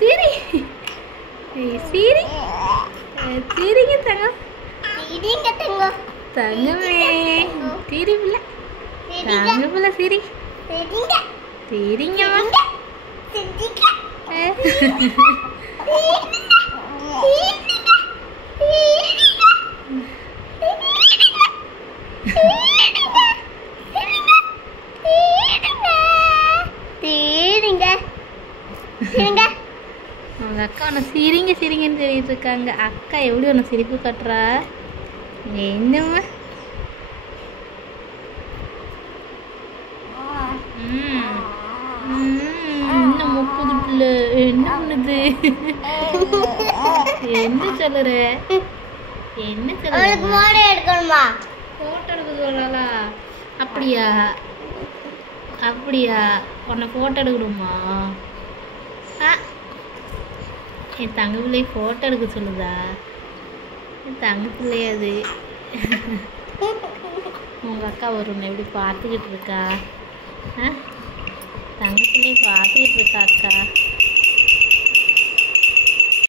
சிரி சிரி சிரிங்க தங்கம். சிரிங்க தங்கம். தங்கமே சிரி பிள்ளை. தங்க பிள்ளை சிரி. சிரிங்க. சிரிங்கம்மா. சிரிங்க. அவங்க அக்கா உன்னை சிரிங்க சிரிங்கன்னு சொல்லிட்டு இருக்காங்க. அக்கா எப்படி உன்னை சிரிப்பு கட்டுறா? என்னம்மா? இன்னும் முப்பது பிள்ளை என்ன பண்ணுது? என்ன சொல்லுற? என்ன சொல்லுற? போட்டோ எடுக்கணுமா? போட்டோ எடுக்க சொல்லலா? அப்படியா அப்படியா? உன்னை போட்டோ எடுக்கணுமா? என் தங்க பிள்ளை போட்டோ எடுக்க சொல்லுதா? என் தங்க பிள்ளையா அது? உங்கள் அக்கா ஒரு உன்னை எப்படி பார்த்துக்கிட்டு இருக்கா? தங்க பிள்ளைய பார்த்துக்கிட்டு இருக்கா அக்கா?